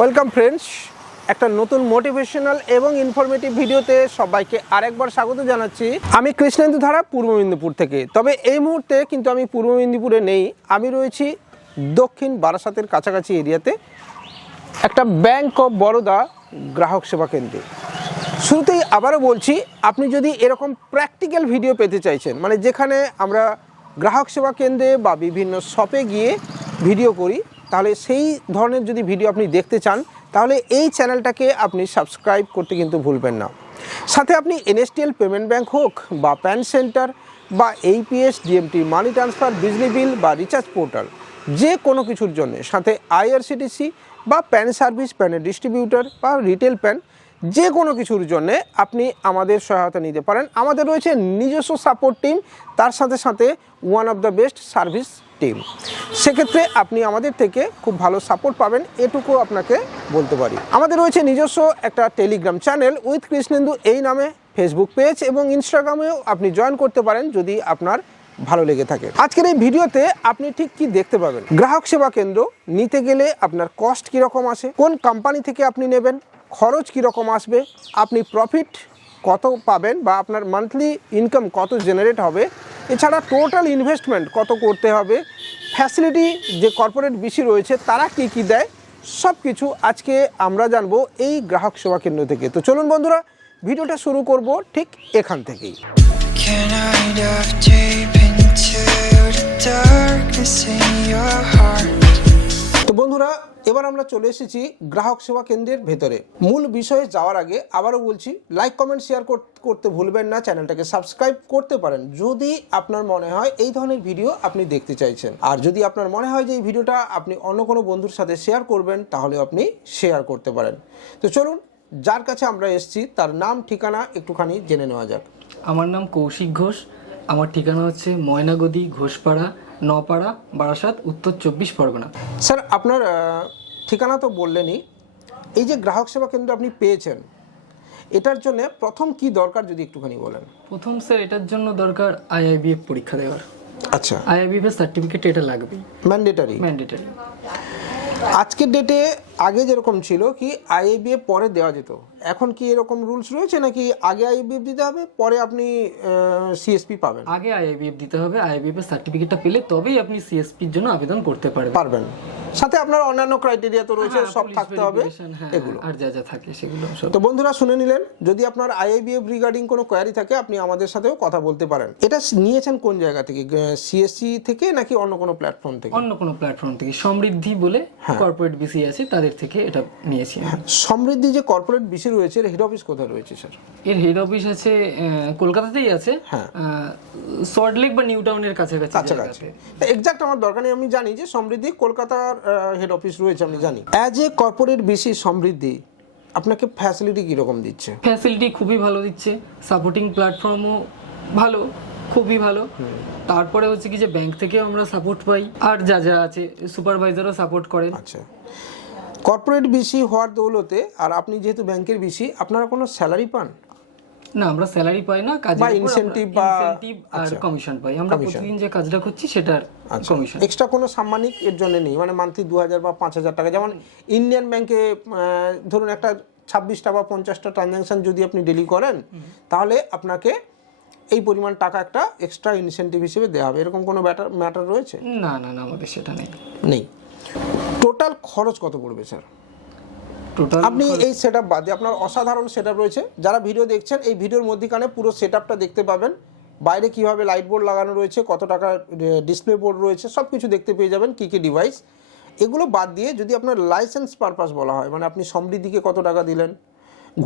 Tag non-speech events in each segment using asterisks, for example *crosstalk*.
Welcome friends একটা নতুন motivational এবং ইনফরমেটিভ ভিডিওতে সবাইকে আরেকবার স্বাগত জানাচ্ছি। আমি কৃষ্ণেন্দু ধারা, পূর্ব মেদিনীপুর থেকে। তবে এই মুহূর্তে কিন্তু আমি পূর্ব মেদিনীপুরে নেই। আমি রয়েছি দক্ষিণ বারাসাতের কাছাকাছি এরিয়াতে। একটা ব্যাংক অফ বরোদা গ্রাহক সেবা কেন্দ্রে। শুরুতেই আবারও বলছি, আপনি যদি এরকম প্র্যাকটিক্যাল ভিডিও পেতে চাইছেন মানে যেখানে আমরা গ্রাহক সেবা কেন্দ্রে বা বিভিন্ন শপে গিয়ে ভিডিও করি তাহলে সেই ধরনের যদি ভিডিও আপনি দেখতে চান, তাহলে এই চ্যানেলটাকে আপনি সাবস্ক্রাইব করতে কিন্তু ভুলবেন না। সাথে আপনি এনএসটিএল পেমেন্ট ব্যাঙ্ক হোক বা প্যান সেন্টার বা এইপিএস ডিএমটি মানি ট্রান্সফার, বিজলি বিল বা রিচার্জ পোর্টাল, যে কোনো কিছুর জন্য। সাথে আইআরসিটিসি বা প্যান সার্ভিস, প্যানের ডিস্ট্রিবিউটর বা রিটেল প্যান যে কোনো কিছুর জন্য আপনি আমাদের সহায়তা নিতে পারেন। আমাদের রয়েছে নিজস্ব সাপোর্ট টিম তার সাথে সাথে one of the best service team সেক্ষেত্রে আপনি আমাদের থেকে খুব ভালো সাপোর্ট পাবেন, এটুকু আপনাকে বলতে পারি। আমাদের রয়েছে নিজস্ব একটা টেলিগ্রাম চ্যানেল উইথ কৃষ্ণেন্দু এই নামে ফেসবুক পেজ এবং ইনস্টাগ্রামেও আপনি জয়েন করতে পারেন যদি আপনার ভালো লেগে থাকে। আজকের এই ভিডিওতে আপনি ঠিক কি দেখতে পাবেন? গ্রাহক সেবা কেন্দ্র নিতে গেলে আপনার কস্ট কীরকম আসে? কোন কোম্পানি থেকে আপনি নেবেন? খরচ কীরকম আসবে? আপনি প্রফিট কত পাবেন বা আপনার মান্থলি ইনকাম কত জেনারেট হবে? এছাড়া টোটাল ইনভেস্টমেন্ট কত করতে হবে? ফ্যাসিলিটি যে কর্পোরেট বিসি রয়েছে, তারা কি কি দেয়? সব কিছু আজকে আমরা জানব এই গ্রাহক সেবা কেন্দ্র থেকে। তো চলুন বন্ধুরা, ভিডিওটা শুরু করব ঠিক এখান থেকেই। Darkness in your heart? বন্ধুরা, এবার আমরা চলে এসেছি গ্রাহক সেবা কেন্দ্রের ভেতরে। মূল বিষয়ে যাওয়ার আগে আবারও বলছি লাইক কমেন্ট শেয়ার করতে ভুলবেন না, চ্যানেলটাকে সাবস্ক্রাইব করতে পারেন। যদি আপনার মনে হয় এই ধরনের ভিডিও আপনি দেখতে চাইছেন, আর যদি আপনার মনে হয় যে এই ভিডিওটা আপনি অন্য কোনো বন্ধুর সাথে শেয়ার করবেন তাহলে আপনি শেয়ার করতে পারেন। তো চলুন, যার কাছে আমরা এসেছি, তার নাম, ঠিকানা একটুখানি জেনে নেওয়া যাক। আমার নাম কৌশিক ঘোষ, আমার ঠিকানা হচ্ছে ময়নাগদি ঘোষপাড়া নপাড়া বারাসাত উত্তর চব্বিশ পরগনা। স্যার আপনার ঠিকানা তো বললেনই। এই যে গ্রাহক সেবা কেন্দ্র আপনি পেয়েছেন এটার জন্য প্রথম কি দরকার যদি একটুখানি বলেন? প্রথম স্যার এটার জন্য দরকার আইআইবিএফ পরীক্ষা দেওয়ার। আচ্ছা। আইআইবিএফ এর সার্টিফিকেট এটা লাগবে ম্যান্ডেটরি ম্যান্ডেটারি আজকের ডেটে আগে যেরকম ছিল কি আইএবিএফ পরে দেওয়া যেত। এখন কি এরকম রুলস রয়েছে নাকি আগে আইএবিএফ দিতে হবে পরে আপনি সিএসপি পাবেন? আগে আইআইবিএফ দিতে হবে আইআইবিএফ এর সার্টিফিকেটটা পেলে তবেই আপনি সিএসপির জন্য আবেদন করতে পারবেন। পারবেন। সাথে আপনার অন্যান্য ক্রাইটেরিয়া তো রয়েছে হ্যাঁ, সব থাকতে হবে। হ্যাঁ, এগুলো। আর যা যা থাকে সেগুলো সব। তো বন্ধুরা শুনে নিলেন যদি আপনার আইআইবিএফ রিগার্ডিং কোনো কোয়ারি থাকে আপনি আমাদের সাথেও কথা বলতে পারেন। এটা নিয়েছেন কোন জায়গা থেকে? সিএসসি থেকে নাকি অন্য কোনো প্ল্যাটফর্ম থেকে? অন্য কোনো প্ল্যাটফর্ম থেকে। সমৃদ্ধি বলে কর্পোরেট বিসি আছে তাদের থেকে এটা নিয়েছি। সমৃদ্ধি যে কর্পোরেট বিসি রয়েছে এর হেড অফিস কোথায় রয়েছে স্যার এর হেড অফিস আছে কলকাতাতেই আছে। হ্যাঁ। সল্টলেক বা নিউ টাউনের কাছাকাছি কাছাকাছি। এক্সাক্ট আমার দরকার নেই আমি জানি যে সমৃদ্ধি কলকাতার হেড অফিস রয়েছে আমি জানি। As a corporate BC Samriddhi আপনাকে ফ্যাসিলিটি কীরকম দিচ্ছে? ফ্যাসিলিটি খুবই ভালো দিচ্ছে সাপোর্টিং প্ল্যাটফর্মও ভালো খুবই ভালো। তারপরে হচ্ছে কি যে ব্যাংক থেকেও আমরা সাপোর্ট পাই আর যা যা আছে সুপারভাইজারও সাপোর্ট করেন। আচ্ছা। কর্পোরেট বিসি হওয়ার দৌলতে আর আপনি যেহেতু ব্যাংকের বিসি আপনারা কোনো স্যালারি পান? না আমরা স্যালারি পাই না কাজের বা আমরা বা- আর কমিশন পাই। আমরা প্রতিদিন যে কাজটা করছি সেটার আচ্ছা। কমিশন এক্সট্রা কোনো সাম্মানিক এর জন্য নেই মানে মান্থলি দু হাজার বা পাঁচ হাজার টাকা। যেমন ইন্ডিয়ান ব্যাংকে ধরুন একটা ছাব্বিশটা বা পঞ্চাশটা ট্রানজ্যাকশন যদি আপনি ডেলি করেন তাহলে আপনাকে এই পরিমাণ টাকা একটা এক্সট্রা ইনসেন্টিভ হিসেবে দেওয়া হবে। এরকম কোনো ব্যাটার ম্যাটার রয়েছে? না না না আমাদের সেটা নেই। নেই। টোটাল খরচ কত পড়বে স্যার টোটাল আপনি এই সেট আপ বাদে আপনার অসাধারণ সেট রয়েছে। যারা ভিডিও দেখছেন এই ভিডিওর মধ্যিখানে পুরো সেট দেখতে পাবেন। বাইরে কীভাবে লাইট বোর্ড লাগানো রয়েছে কত টাকা ডিসপ্লে বোর্ড রয়েছে সব কিছু দেখতে পেয়ে যাবেন কী কী ডিভাইস এগুলো বাদ দিয়ে যদি আপনার লাইসেন্স পারপাস বলা হয় মানে আপনি সমৃদ্ধিকে কত টাকা দিলেন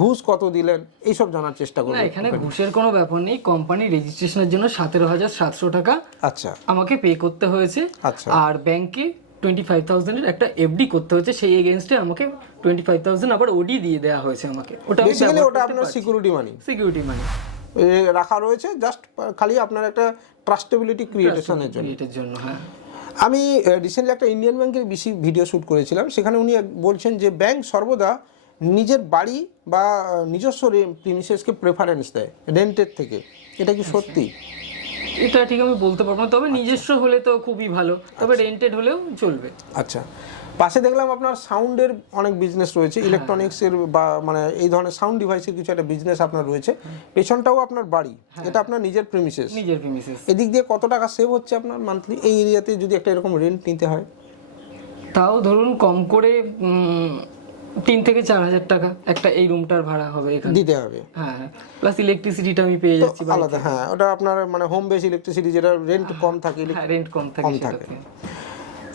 ঘুষ কত দিলেন এইসব জানার চেষ্টা না করবেন এখানে ঘুষের কোনো ব্যাপার নেই। কোম্পানি রেজিস্ট্রেশনের জন্য সতেরো হাজার সাতশো টাকা আচ্ছা। আমাকে পে করতে হয়েছে। আচ্ছা। আর ব্যাংকে টোয়েন্টি ফাইভ থাউজেন্ডের একটা এফডি করতে হয়েছে সেই এগেনস্টে আমাকে টোয়েন্টি ফাইভ থাউজেন্ড আবার ওডি দিয়ে দেওয়া হয়েছে আমাকে। ওটা বেসিক্যালি ওটা আপনার সিকিউরিটি মানি সিকিউরিটি মানি রাখা রয়েছে জাস্ট খালি আপনার একটা ট্রাস্টেবিলিটি ক্রিয়েশনের জন্য। এটার জন্য হ্যাঁ। আমি রিসেন্টলি একটা ইন্ডিয়ান ব্যাংকের বেশি ভিডিও শ্যুট করেছিলাম সেখানে উনি বলছেন যে ব্যাংক সর্বদা নিজের বাড়ি বা নিজস্ব প্রিমিসেসকে প্রেফারেন্স দেয় রেন্টের থেকে। এটা কি সত্যি? এটা ঠিক আমি বলতে পারব না তবে নিজস্ব হলে তো খুবই ভালো তবে রেন্টেড হলেও চলবে। আচ্ছা পাশে দেখলাম আপনার সাউন্ডের অনেক বিজনেস রয়েছে ইলেকট্রনিক্সের বা মানে এই ধরনের সাউন্ড ডিভাইসের কিছু একটা বিজনেস আপনার রয়েছে পেছনটাও আপনার বাড়ি এটা আপনার নিজের প্রেমিসেস নিজের প্রিমিসেস এদিক দিয়ে কত টাকা সেভ হচ্ছে আপনার মান্থলি এই এরিয়াতে যদি একটা এরকম রেন্ট নিতে হয়? তাও ধরুন কম করে তিন থেকে চার হাজার টাকা একটা এই রুমটার ভাড়া হবে এখানে। দিতে হবে। হ্যাঁ প্লাস ইলেকট্রিসিটিটা আমি পেয়ে যাচ্ছি আলাদা হ্যাঁ ওটা আপনার মানে হোম বেস ইলেকট্রিসিটি যেটা রেন্ট কম থাকে হ্যাঁ রেন্ট কম থাকে কম থাকে।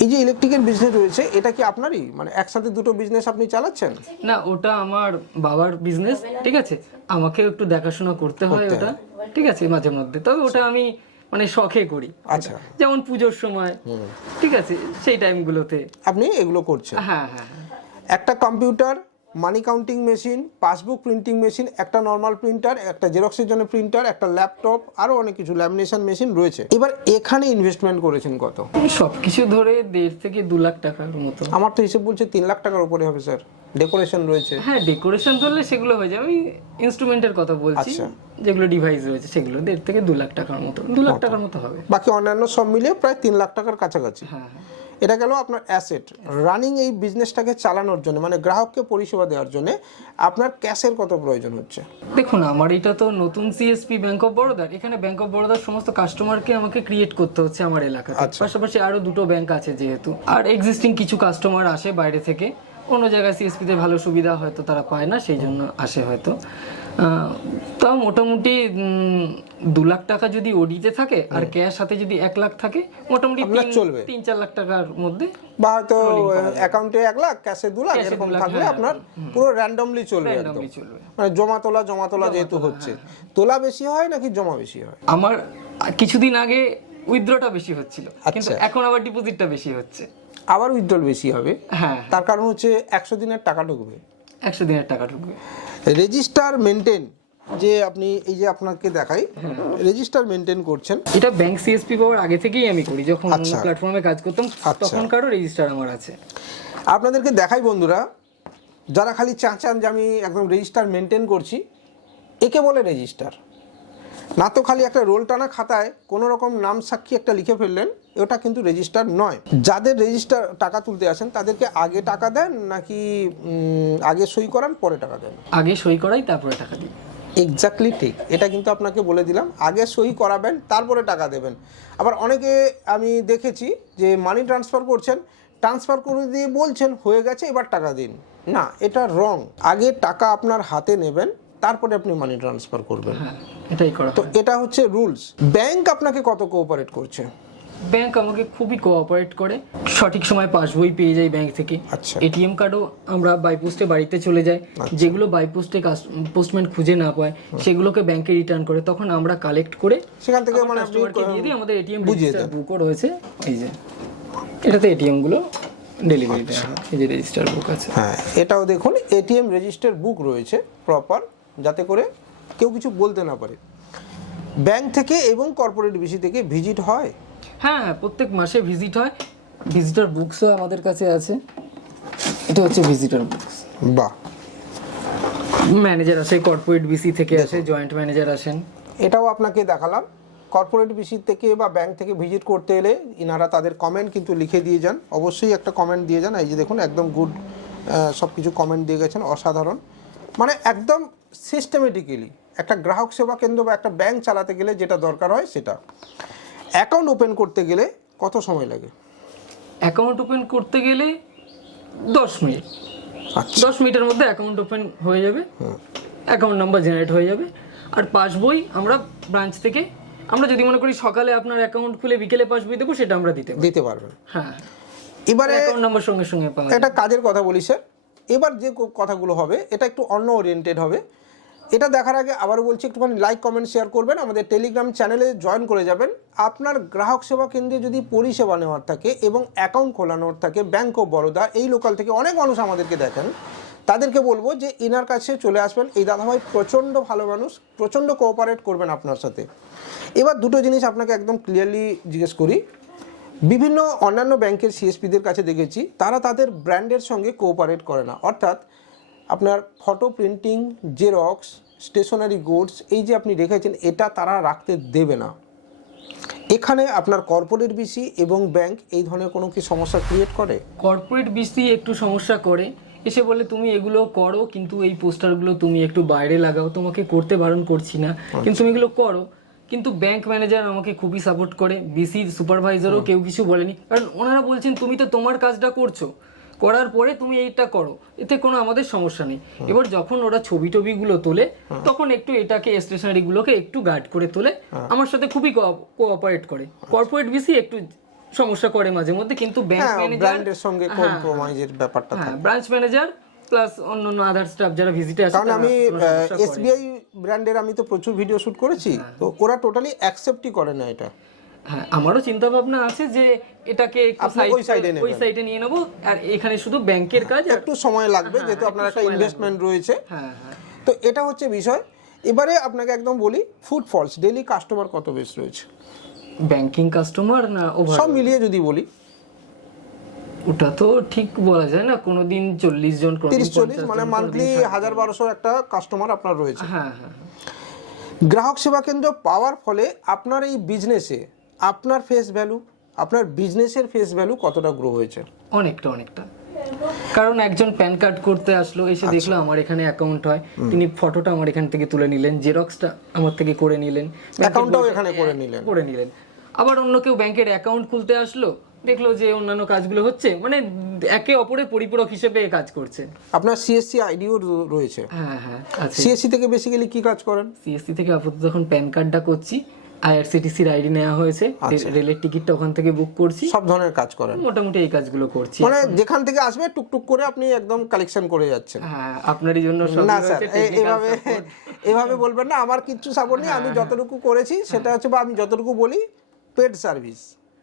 এই যে ইলেকট্রিকের বিজনেস রয়েছে এটা কি আপনারই? মানে একসাথে দুটো বিজনেস আপনি চালাচ্ছেন? না ওটা আমার বাবার বিজনেস ঠিক আছে? আমাকে একটু দেখাশোনা করতে হয় ওটা ঠিক আছে মাঝে মধ্যে। তবে ওটা আমি মানে শখে করি। আচ্ছা। যেমন পুজোর সময় ঠিক আছে সেই টাইমগুলোতে আপনি এগুলো করছেন? হ্যাঁ হ্যাঁ হ্যাঁ। একটা computer money counting machine passbook printing machine একটা নর্মাল প্রিন্টার একটা জেরক্সের জন্য প্রিন্টার একটা ল্যাপটপ আরও অনেক কিছু ল্যামিনেশন মেশিন রয়েছে। এবার এখানে ইনভেস্টমেন্ট করেছেন কত? সব কিছু ধরে দেড় থেকে দু লাখ টাকার মতো। আমার তো হিসেব বলছে তিন লাখ টাকার উপরে হবে স্যার। ডেকোরেশন রয়েছে। হ্যাঁ ডেকোরেশন ধরলে সেগুলো হয়ে যাবে। আমি ইনস্ট্রুমেন্টের কথা বলছি। আচ্ছা। যেগুলো ডিভাইস রয়েছে সেগুলো দেড় থেকে দু লাখ টাকার মতো। দু লাখ টাকার মতো হবে। বাকি অন্যান্য সব মিলিয়ে প্রায় তিন লাখ টাকার কাছাকাছি। হ্যাঁ হ্যাঁ। এটা গেল আপনার অ্যাসেট রানিং এই বিজনেসটাকে চালানোর জন্য মানে গ্রাহককে পরিষেবা দেওয়ার জন্য আপনার ক্যাশের কত প্রয়োজন হচ্ছে? দেখুন আমার এটা তো নতুন সিএসপি ব্যাংক অফ বরোদার এখানে ব্যাংক অফ বরোদার সমস্ত কাস্টমারকে আমাকে ক্রিয়েট করতে হচ্ছে আমার এলাকাতে। আচ্ছা। পাশাপাশি আরও দুটো ব্যাংক আছে যেহেতু। আর এক্সিস্টিং কিছু কাস্টমার আসে বাইরে থেকে অন্য জায়গায় সিএসপিতে ভালো সুবিধা হয়তো তারা পায় না সেই জন্য আসে হয়তো। তাও মোটামুটি দু লাখ টাকা যদি ওডিতে থাকে আর ক্যাশ হাতে যদি এক লাখ থাকে মোটামুটি চলবে। তিন চার লাখ টাকার মধ্যে বা হয়তো অ্যাকাউন্টে এক লাখ ক্যাশে দু লাখ এরকম থাকলে হ্যাঁ, আপনার পুরো র্যান্ডমলি চলবে একদম। মানে জমা তোলা জমা তোলা যেহেতু হচ্ছে। তোলা বেশি হয় নাকি জমা বেশি হয়? আমার কিছুদিন আগে উইথড্রটা বেশি হচ্ছিল কিন্তু আচ্ছা। এখন আবার ডিপোজিটটা বেশি হচ্ছে। আবার উইথড্রল বেশি হবে? হ্যাঁ। তার কারণ হচ্ছে একশো দিনের টাকা ঢুকবে। একশো দিনের টাকা ঢুকবে রেজিস্টার মেনটেন যে আপনি এই যে আপনাকে দেখাই রেজিস্টার মেনটেন করছেন এটা ব্যাংক সিএসপি পাওয়ার আগে থেকেই আমি করি যখন অন্য আচ্ছা। প্ল্যাটফর্মে কাজ করতাম আচ্ছা। তখনকারও রেজিস্টার আমার আছে আপনাদেরকে দেখাই বন্ধুরা যারা খালি চাঁচান যে আমি একদম রেজিস্টার মেনটেন করছি একে বলে রেজিস্টার না তো খালি একটা রোল টানা খাতায় কোনো রকম নাম সাক্ষী একটা লিখে ফেললেন ওটা কিন্তু রেজিস্টার নয়। যাদের রেজিস্টার টাকা তুলতে আসেন তাদেরকে আগে টাকা দেন নাকি আগে সই করান পরে টাকা দেন? আগে সই করাই তারপরে টাকা দিই এক্স্যাক্টলি ঠিক। এটা কিন্তু আপনাকে বলে দিলাম। আগে সই করাবেন তারপরে টাকা দেবেন। আবার অনেকে আমি দেখেছি যে মানি ট্রান্সফার করছেন ট্রান্সফার করে দিয়ে বলছেন হয়ে গেছে এবার টাকা দিন। না এটা রং আগে টাকা আপনার হাতে নেবেন তারপরে আপনি মানি ট্রান্সফার করবেন। হ্যাঁ এটাই করা তো এটা হচ্ছে রুলস ব্যাংক আপনাকে কত কোঅপারেট করছে? ব্যাংক আমাকে খুবই কোঅপারেট করে। সঠিক সময় পাসবই পেয়ে যাই ব্যাংক থেকে। আচ্ছা। এটিএম কার্ডও আমরা বাই পোস্টে বাড়িতে চলে যাই। যেগুলো বাই পোস্টে পোস্টম্যান খুঁজে না পায় সেগুলোকে ব্যাংকে রিটার্ন করে। তখন আমরা কালেক্ট করে সেখান থেকে মানে দিয়ে দিই আমাদের এটিএম বুকও রয়েছে। এই যে এটাতে এটিএমগুলো ডেলিভারি হয়। এই যে রেজিস্টার বুক আছে। হ্যাঁ এটাও দেখুন এটিএম রেজিস্টার বুক রয়েছে প্রপার যাতে করে কেউ কিছু বলতে না পারে। ব্যাংক থেকে এবং কর্পোরেট বিসি থেকে ভিজিট হয়? হ্যাঁ হ্যাঁ, প্রত্যেক মাসে ভিজিট হয়। ভিজিটার বুকসও আমাদের কাছে আছে। এটা হচ্ছে ভিজিটার বুকস। বাহ। ম্যানেজার আসে কর্পোরেট বিসি থেকে আসে জয়েন্ট ম্যানেজার আসেন। এটাও আপনাকে দেখালাম। কর্পোরেট বিসি থেকে বা ব্যাংক থেকে ভিজিট করতে এলে ইনারা তাদের কমেন্ট কিন্তু লিখে দিয়ে যান। অবশ্যই একটা কমেন্ট দিয়ে যান। এই যে দেখুন একদম গুড সব কিছু কমেন্ট দিয়ে গেছেন অসাধারণ। মানে একদম সিস্টেমেটিক্যালি একটা গ্রাহক সেবা কেন্দ্র বা একটা ব্যাংক চালাতে গেলে যেটা দরকার হয় সেটা। অ্যাকাউন্ট ওপেন করতে গেলে কত সময় লাগে? অ্যাকাউন্ট ওপেন করতে গেলে দশ মিনিট। আচ্ছা। দশ মিনিটের মধ্যে অ্যাকাউন্ট ওপেন হয়ে যাবে। অ্যাকাউন্ট নাম্বার জেনারেট হয়ে যাবে। আর পাসবই আমরা ব্রাঞ্চ থেকে আমরা যদি মনে করি সকালে আপনার অ্যাকাউন্ট খুলে বিকেলে পাসবই দেবো সেটা আমরা দিতে দিতে পারবেন। হ্যাঁ। এবারে অ্যাকাউন্ট নাম্বার সঙ্গে সঙ্গে পাওয়া একটা কাজের কথা বলি স্যার এবার যে কথাগুলো হবে এটা একটু অন্য ওরিয়েন্টেড হবে। এটা দেখার আগে আবার বলছি, একটুখানি লাইক কমেন্ট শেয়ার করবেন। আমাদের টেলিগ্রাম চ্যানেলে জয়েন করে যাবেন। আপনার গ্রাহক সেবা কেন্দ্রে যদি পরিষেবা নেওয়ার থাকে এবং অ্যাকাউন্ট খোলানোর থাকে ব্যাঙ্ক অফ বরোদা এই লোকাল থেকে অনেক মানুষ আমাদেরকে দেখেন, তাদেরকে বলব যে ইনার কাছে চলে আসবেন। এই দাদাভাই প্রচণ্ড ভালো মানুষ, প্রচণ্ড কোঅপারেট করবেন আপনার সাথে। এবার দুটো জিনিস আপনাকে একদম ক্লিয়ারলি জিজ্ঞেস করি। বিভিন্ন অন্যান্য ব্যাংকের সিএসপিদের কাছে দেখেছি, তারা তাদের ব্র্যান্ডের সঙ্গে কোঅপারেট করে না। অর্থাৎ আপনার photo printing xerox stationery goods এই যে আপনি রেখেছেন এটা তারা রাখতে দেবে না। এখানে আপনার কর্পোরেট বিসি এবং ব্যাংক এই ধরনের কোনো কি সমস্যা ক্রিয়েট করে? কর্পোরেট বিসি একটু সমস্যা করে। এসে বলে তুমি এগুলো করো কিন্তু এই পোস্টারগুলো তুমি একটু বাইরে লাগাও। তোমাকে করতে বারণ করছি না। কিন্তু তুমি এগুলো করো। কিন্তু ব্যাংক ম্যানেজার আমাকে খুবই সাপোর্ট করে। বিসি সুপারভাইজারও কেউ কিছু বলেনি। কারণ ওনারা বলছেন তুমি তো তোমার কাজটা করছ। করার পরে তুমি এইটা করো এতে কোনো আমাদের সমস্যা নেই। এবার যখন ওরা ছবি টবিগুলো তোলে তখন একটু এটাকে স্টেশনারি গুলোকে একটু গার্ড করে তোলে আমার সাথে খুবই কোঅপারেট করে। কর্পোরেট বিসি একটু সমস্যা করে মাঝে মধ্যে কিন্তু ব্যাংক হ্যাঁ ম্যানেজার সঙ্গে কম্প্রোমাইজের ব্যাপারটা থাকে। হ্যাঁ ব্রাঞ্চ ম্যানেজার প্লাস অন্যান্য আদার স্টাফ যারা ভিজিটে আসে কারণ আমি। এসবিআই ব্র্যান্ডের আমি তো প্রচুর ভিডিও শুট করেছি তো ওরা টোটালি অ্যাকসেপ্টই করে না এটা। হ্যাঁ আমারও চিন্তা ভাবনা আছে যে এটাকে ওই এ ওই সাইডে নিয়ে নেব। আর এখানে শুধু ব্যাংকের কাজ একটু সময় লাগবে যেহেতু আপনার একটা ইনভেস্টমেন্ট রয়েছে। হ্যাঁ হ্যাঁ। তো এটা হচ্ছে বিষয়। এবারে আপনাকে একদম বলি ফুটফলস ডেলি কাস্টমার কত বেশ রয়েছে? ব্যাংকিং কাস্টমার না সব মিলিয়ে যদি বলি। ওটা তো ঠিক বলা যায় না কোনোদিন চল্লিশ জন তিরিশ চল্লিশ মানে মান্থলি হাজার বারোশো একটা কাস্টমার আপনার রয়েছে। হ্যাঁ হ্যাঁ গ্রাহক সেবা কেন্দ্র পাওয়ার ফলে আপনার এই বিজনেসে আপনার ফেস ভ্যালু আপনার বিজনেসের ফেস ভ্যালু কতটা গ্রো হয়েছে? অনেকটা অনেকটা। কারণ একজন প্যান কার্ড করতে আসলো এসে দেখল আমার এখানে অ্যাকাউন্ট হয়। তিনি ফটোটা আমার এখান থেকে তুলে নিলেন জেরক্সটা আমার থেকে করে নিলেন। অ্যাকাউন্টটাও এখানে করে নিলেন। করে নিলেন। আবার অন্য কেউ ব্যাংকের অ্যাকাউন্ট খুলতে আসলো দেখল যে অন্যান্য কাজগুলো হচ্ছে মানে একে অপরের পরিপূরক হিসেবে কাজ করছে। আপনার সিএসসি আইডিও রয়েছে। হ্যাঁ হ্যাঁ সিএসসি থেকে বেসিক্যালি কি কাজ করেন? সিএসসি থেকে আপাতত এখন প্যান কার্ডটা করছি আইআরসিটিসির আইডি নেওয়া হয়েছে আচ্ছা। রেলের টিকিটটা ওখান থেকে বুক করছি। সব ধরনের কাজ করেন। মোটামুটি এই কাজগুলো করছি মানে যেখান থেকে আসবে টুকটুক করে আপনি একদম কালেকশন করে যাচ্ছেন। হ্যাঁ আপনারই জন্য সব না স্যার এভাবে *laughs* এভাবে বলবেন না আমার কিচ্ছু সাপোর্ট নেই আমি যতটুকু করেছি সেটা হচ্ছে বা আমি যতটুকু বলি পেড সার্ভিস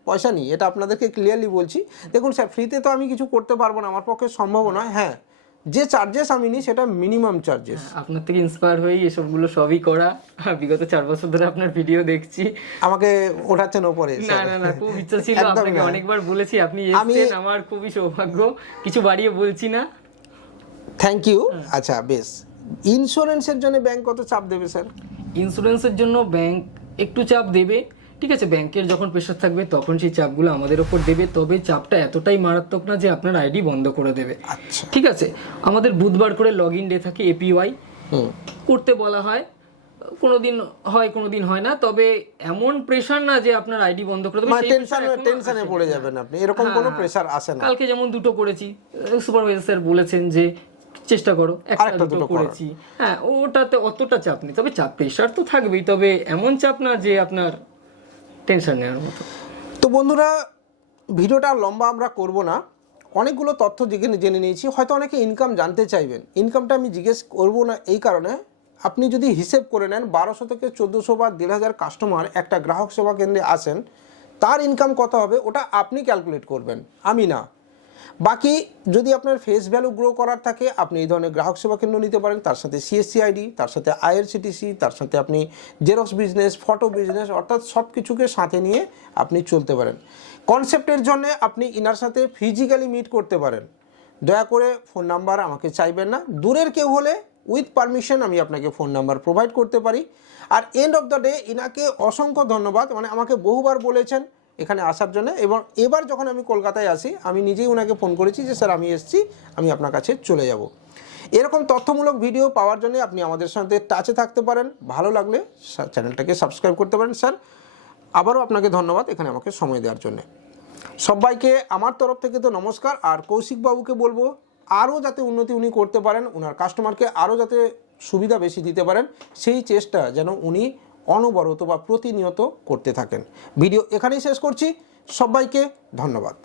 পয়সা নেই এটা আপনাদেরকে ক্লিয়ারলি বলছি। দেখুন স্যার ফ্রিতে তো আমি কিছু করতে পারব না আমার পক্ষে সম্ভব নয় হ্যাঁ। যে চার্জেস আমি নিই সেটা মিনিমাম চার্জেস আপনার থেকে ইন্সপায়ার হয়েই এসবগুলো সবই করা। বিগত চার বছর ধরে আপনার ভিডিও দেখছি। আমাকে ওঠাচ্ছেন ওপরে না না না খুব ইচ্ছা ছিল আপনাকে অনেকবার বলেছি আপনি এসেছেন আমার খুবই সৌভাগ্য। কিছু বাড়িয়ে বলছি না। থ্যাংক ইউ আচ্ছা বেশ। ইন্স্যুরেন্সের জন্য ব্যাংক কত চাপ দেবে স্যার ইন্স্যুরেন্সের জন্য ব্যাংক একটু চাপ দেবে। ঠিক আছে ব্যাংকের যখন প্রেশার থাকবে তখন সেই চাপগুলো আমাদের ওপর দেবে তবে চাপটা এতটাই মারাত্মক না যে আপনার আইডি বন্ধ করে দেবে। আচ্ছা। ঠিক আছে আমাদের বুধবার করে লগ ইন ডে থাকে এপিওয়াই করতে বলা হয় কোনোদিন হয় কোনোদিন হয় না তবে এমন প্রেশার না যে আপনার আইডি বন্ধ করে দেবে মানে টেনশন টেনশনে পড়ে যাবেন আপনি। এরকম কোনো হ্যাঁ। প্রেশার আসে না। কালকে যেমন দুটো করেছি সুপারভাইজার স্যার বলেছেন যে চেষ্টা করো একটা দুটো দুটো করেছি। হ্যাঁ ওটাতে অতটা চাপ নেই তবে চাপ প্রেশার তো থাকবেই তবে এমন চাপ না যে আপনার টেনশন নেওয়ার মতো। তো বন্ধুরা, ভিডিওটা লম্বা আমরা করব না। অনেকগুলো তথ্য জেনে জেনে নিয়েছি। হয়তো অনেকে ইনকাম জানতে চাইবেন। ইনকামটা আমি জিজ্ঞেস করব না এই কারণে। আপনি যদি হিসেব করে নেন, বারোশো থেকে চোদ্দোশো বা দেড় হাজার কাস্টমার একটা গ্রাহক সেবা কেন্দ্রে আসেন, তার ইনকাম কত হবে ওটা আপনি ক্যালকুলেট করবেন। আমি না। বাকি যদি আপনার ফেস ভ্যালু গ্রো করার থাকে, আপনি এই ধরনের গ্রাহক সেবা কেন্দ্র নিতে পারেন, তার সাথে সিএসসি আইডি তার সাথে আইআরসিটিসি তার সাথে আপনি জেরক্স বিজনেস ফটো বিজনেস অর্থাৎ সব কিছুকে সাথে নিয়ে আপনি চলতে পারেন। কনসেপ্টের জন্য আপনি ইনার সাথে ফিজিক্যালি মিট করতে পারেন। দয়া করে ফোন নাম্বার আমাকে চাইবেন না। দূরের কেউ হলে উইথ পারমিশন আমি আপনাকে ফোন নাম্বার প্রোভাইড করতে পারি। আর এন্ড অফ দ্য ডে ইনাকে অসংখ্য ধন্যবাদ। মানে আমাকে বহুবার বলেছেন এখানে আসার জন্য এবং এবার যখন আমি কলকাতায় আসি, আমি নিজেই ওনাকে ফোন করেছি যে, স্যার, আমি এসেছি, আমি আপনার কাছে চলে যাব। এরকম তথ্যমূলক ভিডিও পাওয়ার জন্য আপনি আমাদের সাথে টাচে থাকতে পারেন। ভালো লাগলে চ্যানেলটাকে সাবস্ক্রাইব করতে পারেন, স্যার। আবারও আপনাকে ধন্যবাদ এখানে আমাকে সময় দেওয়ার জন্য। সবাইকে আমার তরফ থেকে তো নমস্কার। আর কৌশিক বাবুকে বলব, আরও যাতে উন্নতি উনি করতে পারেন ওনার কাস্টমারকে আরও যাতে সুবিধা বেশি দিতে পারেন, সেই চেষ্টা যেন উনি অনবরত বা প্রতিনিয়ত করতে থাকেন। ভিডিও এখানেই শেষ করছি। সবাইকে ধন্যবাদ।